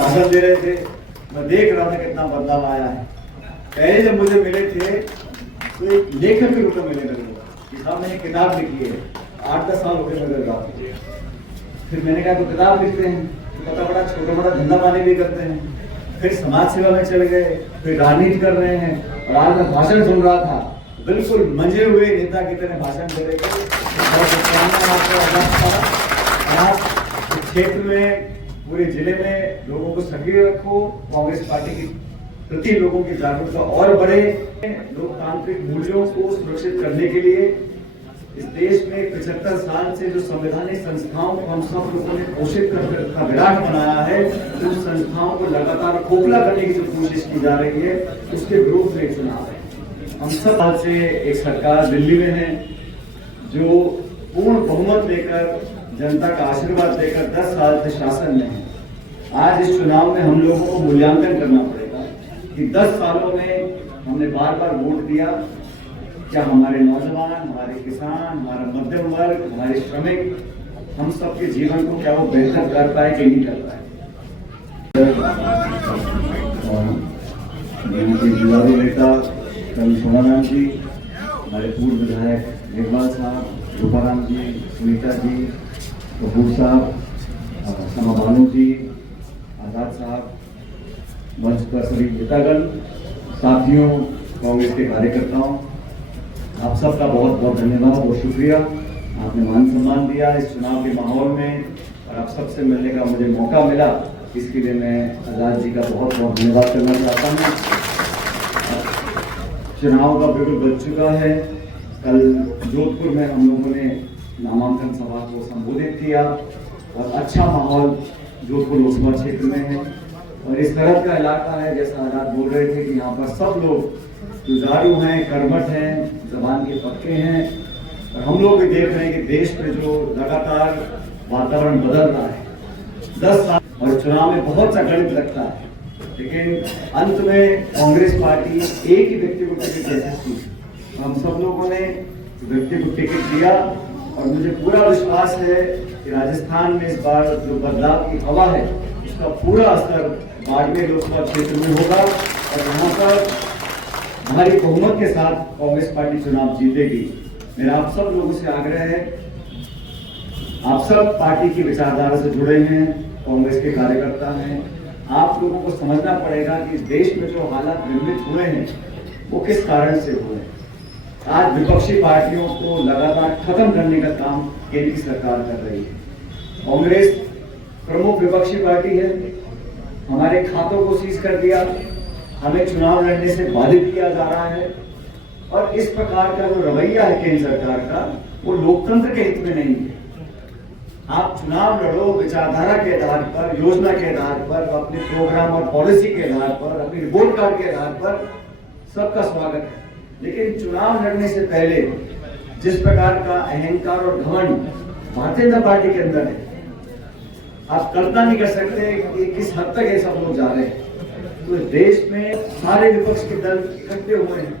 भाषण दे रहे थे, मैं देख रहा था कितना बदलाव आया है। पहले जब मुझे मिले थे तो एक लेखक के रूप में मिले मेरे को कि साहब ने एक किताब लिखी है, 8-10 साल हो गए मेरे गाँव। फिर मैंने कहा तो किताब लिखते हैं, तो पता पड़ा छोटा मोटा धंधा पानी भी करते हैं। फिर समाज सेवा में चले गए, फिर राजनीति कर रहे हैं। और आज मैं भाषण सुन रहा था, बिल्कुल मंजे हुए नेता की तरह भाषण दे रहे थे। आप क्षेत्र में, पूरे जिले में लोगों को सक्रिय रखो, कांग्रेस पार्टी की प्रति लोगों की जागरूकता और बढ़े। लोकतांत्रिक मूल्यों को सुरक्षित करने के लिए इस देश में 75 साल से जो संवैधानिक संस्थाओं को हम सब लोगों ने पोषित कर विराट बनाया है, उन संस्थाओं को लगातार खोखला करने की जो कोशिश की जा रही है, उसके विरोध में चुनाव है। हम सब साल से एक सरकार दिल्ली में है जो पूर्ण बहुमत लेकर, जनता का आशीर्वाद देकर 10 साल से शासन में है। आज इस चुनाव में हम लोगों को मूल्यांकन करना पड़ेगा कि 10 सालों में हमने बार बार वोट दिया, क्या हमारे नौजवान, हमारे किसान, हमारा मध्यम वर्ग, हमारे श्रमिक, हम सबके जीवन को क्या वो बेहतर कर पाए कि नहीं कर पाए। जुलारू नेता कल सोनाराम जी, हमारे पूर्व विधायक इकबाल साहब, रूपाराम जी, सुनीता जी, कपूर साहब, समा बानू जी, आजाद साहब, मंच पर सभी नेतागण, साथियों, कांग्रेस के कार्यकर्ताओं, आप सबका बहुत बहुत धन्यवाद और शुक्रिया। आपने मान सम्मान दिया इस चुनाव के माहौल में और आप सबसे मिलने का मुझे मौका मिला, इसके लिए मैं आजाद जी का बहुत बहुत धन्यवाद करना चाहता हूँ। चुनाव का बिल्कुल बच चुका है। कल जोधपुर में हम लोगों ने नामांकन सभा को संबोधित किया और अच्छा माहौल जोधपुर लोकसभा क्षेत्र में है। और इस तरह का इलाका है, जैसा आजाद बोल रहे थे कि यहाँ पर सब लोग जुझारू हैं, कर्मठ हैं, जबान के पक्के हैं। और हम लोग भी देख रहे हैं कि देश में जो लगातार वातावरण बदल रहा है, 10 साल और चुनाव में बहुत सा गणित लगता है, लेकिन अंत में कांग्रेस पार्टी एक ही व्यक्ति को टिकट दे सकती है। हम सब लोगों ने व्यक्ति को टिकट दिया और मुझे पूरा विश्वास है कि राजस्थान में इस बार जो बदलाव की हवा है, उसका पूरा असर बाड़मेर लोकसभा क्षेत्र में होगा और यहाँ पर हमारी बहुमत के साथ कांग्रेस पार्टी चुनाव जीतेगी। मेरा आप सब लोगों से आग्रह है, आप सब पार्टी की विचारधारा से जुड़े हैं, कांग्रेस के कार्यकर्ता हैं, आप लोगों को समझना पड़ेगा कि इस देश में जो हालात निर्मित हुए हैं वो किस कारण से हुए हैं। आज विपक्षी पार्टियों को लगातार खत्म करने का काम केंद्र की सरकार कर रही है। कांग्रेस प्रमुख विपक्षी पार्टी है, हमारे खातों को सीज कर दिया, हमें चुनाव लड़ने से बाधित किया जा रहा है। और इस प्रकार का जो रवैया है केंद्र सरकार का, वो लोकतंत्र के हित में नहीं है। आप चुनाव लड़ो विचारधारा के आधार पर, योजना के आधार पर, अपने प्रोग्राम और पॉलिसी के आधार पर, अपनी रिपोर्ट कार्ड के आधार पर, सबका स्वागत है। लेकिन चुनाव लड़ने से पहले जिस प्रकार का अहंकार और घमंड भारतीय जनता पार्टी के अंदर है, आप कल्पना नहीं कर सकते कि किस हद तक ये सब लोग जा रहे हैं। तो देश में सारे विपक्ष के दल इकट्ठे हुए हैं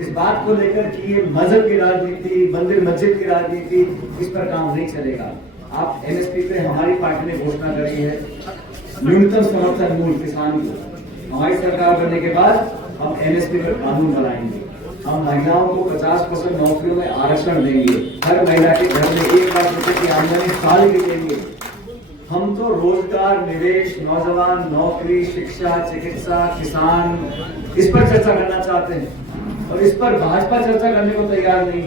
इस बात को लेकर कि ये मजहब की राजनीति, मंदिर मस्जिद की राजनीति, इस पर काम नहीं चलेगा। आप एमएसपी पे हमारी पार्टी ने घोषणा करी है, न्यूनतम समर्थन मूल्य किसान को। हमारी सरकार बनने के बाद हम एमएसपी पर कानून बनाएंगे। हम महिलाओं को 50% नौकरियों में आरक्षण देंगे। हर महिला के घर में 1 लाख रुपए की आमदनी साल की देंगे। हम तो रोजगार, निवेश, नौजवान, नौकरी, शिक्षा, चिकित्सा, किसान, इस पर चर्चा करना चाहते हैं और इस पर भाजपा चर्चा करने को तैयार नहीं।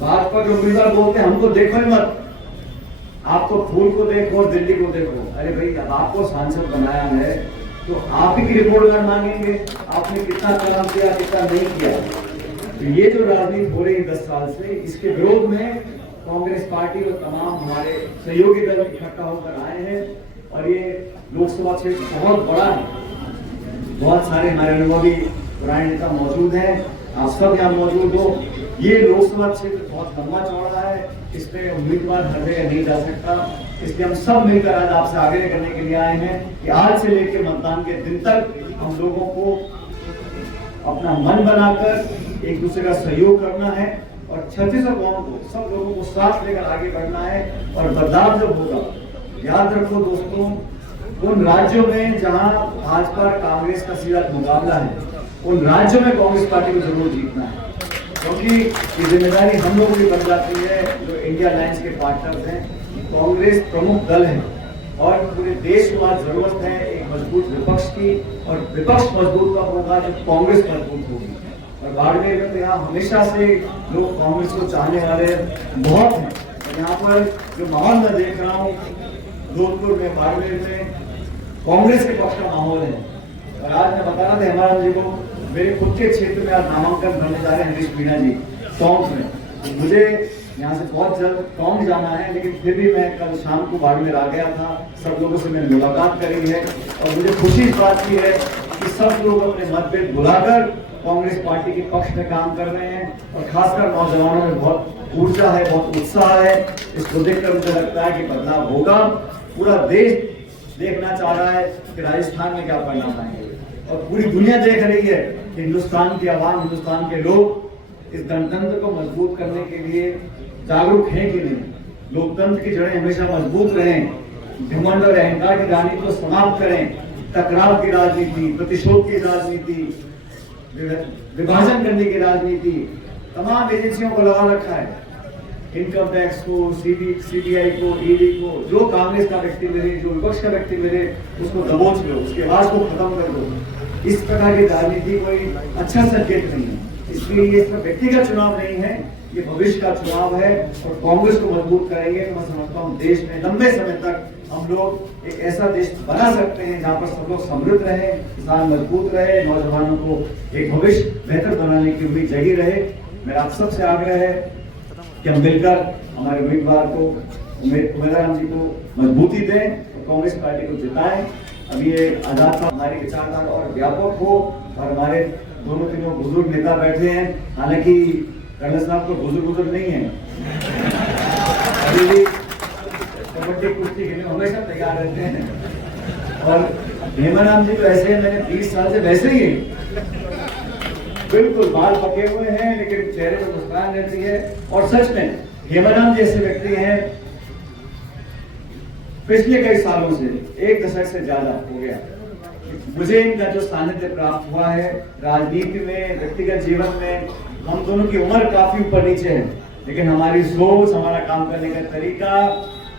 भाजपा के उम्मीदवार बोलते हैं हमको देखो ही मत, आप तो फूल को देखो और दिल्ली को देखो। अरे भाई, अब आपको सांसद बनाया है तो आप ही की रिपोर्ट कार्ड मांगेंगे, आपने कितना काम किया, कितना नहीं किया। तो ये जो राजनीति हो रही है 10 साल से, इसके विरोध में कांग्रेस पार्टी और तमाम हमारे सहयोगी दल इकट्ठा होकर आए हैं। और ये लोकसभा क्षेत्र बहुत बड़ा है, बहुत सारे हमारे अनुभवी पुराने नेता मौजूद हैं, आप सब यहाँ मौजूद हो। ये लोकसभा क्षेत्र बहुत लंबा चौड़ा है, इसमें उम्मीदवार हर जगह नहीं जा सकता। इसलिए हम सब मिलकर आज आपसे आग्रह करने के लिए आए हैं कि आज से लेकर मतदान के दिन तक हम लोगों को अपना मन बनाकर एक दूसरे का सहयोग करना है और 3600 गाँव को सब लोगों को साथ लेकर आगे बढ़ना है। और बदलाव जब होगा, याद रखो दोस्तों, उन राज्यों में जहां भाजपा और कांग्रेस का सीधा मुकाबला है, उन राज्यों में कांग्रेस पार्टी को जरूर जीतना है, क्योंकि ये जिम्मेदारी हम लोगों की बन जाती है जो इंडिया अलायंस के पार्टनर्स हैं। कांग्रेस प्रमुख दल है और पूरे देश को आज जरूरत है एक मजबूत विपक्ष की, और विपक्ष मजबूत कब होगा जब कांग्रेस मजबूत होगी। और बाड़मेर में तो यहाँ हमेशा से लोग कांग्रेस को चाहने वाले बहुत हैं। और यहाँ पर जो माहौल मैं देख रहा हूँ जोधपुर में, बाड़मेर में कांग्रेस के पक्ष का माहौल है। और आज मैं बता रहा था हेमाराम जी को, मेरे खुद के क्षेत्र में आज नामांकन भरने जा रहे हैं हरीश मीणा जी टोंक में। तो मुझे यहाँ से बहुत जल्द टोंक जाना है, लेकिन फिर भी मैं कल शाम को बाड़मेर आ गया था। सब लोगों से मैंने मुलाकात करी है और मुझे खुशी इस बात की है कि सब लोग अपने मतभेद भुलाकर कांग्रेस पार्टी के पक्ष में काम कर रहे हैं। और खासकर नौजवानों में बहुत ऊर्जा है, बहुत उत्साह है। इसको देखकर मुझे लगता है कि बदलाव होगा। पूरा देश देखना चाह रहा है कि राजस्थान में क्या परिणाम आएंगे, और पूरी दुनिया देख रही है कि हिंदुस्तान की आवाम, हिंदुस्तान के लोग इस गणतंत्र को मजबूत करने के लिए जागरूक हैं कि नहीं। लोकतंत्र की जड़ें हमेशा मजबूत रहें, घमंड और अहंकार की राजनीति को समाप्त करें, टकराव की राजनीति, प्रतिशोध की राजनीति, विभाजन करने की राजनीति तमाम एजेंसियों को लगा रखा है। इनकम टैक्स को, सीबीआई को, ईडी को, जो कांग्रेस का व्यक्ति मिले, जो विपक्ष का व्यक्ति मिले, उसको दबोच लो, उसकी आवाज को खत्म कर दो। इस प्रकार की राजनीति कोई अच्छा संकेत नहीं है। इसलिए ये सिर्फ व्यक्तिगत चुनाव नहीं है, ये भविष्य का चुनाव है। और कांग्रेस को मजबूत करेंगे तो मैं समझता हूँ देश में लंबे समय तक हम लोग एक ऐसा देश बना सकते हैं जहाँ पर सब लोग समृद्ध रहे, किसान मजबूत रहे, नौजवानों को एक भविष्य बेहतर बनाने की उम्मीद जगी रहे। मेरा आप सबसे आग्रह है कि हम मिलकर हमारे उम्मीदवार को, उमेदवार जी को मजबूती दें और कांग्रेस पार्टी को जिताएं। अब ये आजाद साहब हमारी विचारधारा और व्यापक हो, और हमारे दोनों तीनों बुजुर्ग नेता बैठे हैं। हालांकि कर्नल साहब को बुजुर्ग नहीं है, अभी भी कबड्डी कुश्ती खेलने हमेशा तैयार रहते हैं। और हेमाराम जी तो ऐसे हैं, मैंने 20 साल से वैसे ही बिल्कुल बाल पके हुए हैं, लेकिन चेहरे पर मुस्कान रहती है। और सच में हेमाराम जी ऐसे व्यक्ति हैं, पिछले कई सालों से, 1 दशक से ज्यादा हो गया, मुझे इनका जो सानिध्य प्राप्त हुआ है राजनीति में, व्यक्तिगत जीवन में। हम दोनों की उम्र काफी ऊपर नीचे है, लेकिन हमारी सोच, हमारा काम करने का तरीका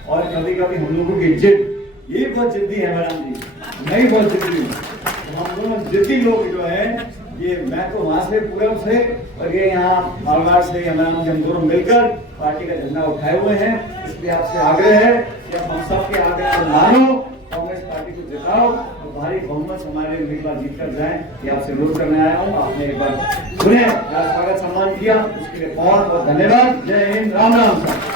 और कभी कभी हम लोगों की जिद, ये बहुत जिद्दी है हेमाराम जी, मैं ही बहुत जिद्दी हूँ। तो हम दोनों जिद्दी लोग जो है, ये मैं तो वहां से पूरब से और ये यहाँ मारवाड़ से हेमाराम जी, हम दोनों मिलकर पार्टी का झंडा उठाए हुए हैं। इसलिए आपसे आग्रह है कि हम सबके आग्रह को मानो, कांग्रेस पार्टी को जिताओ और भारी बहुमत हमारे उम्मीदवार जीत कर जाए। ये आपसे अनुरोध करने आया हूँ। आपने एक बार सुने, स्वागत सम्मान किया, उसके लिए बहुत बहुत धन्यवाद। जय हिंद, राम राम।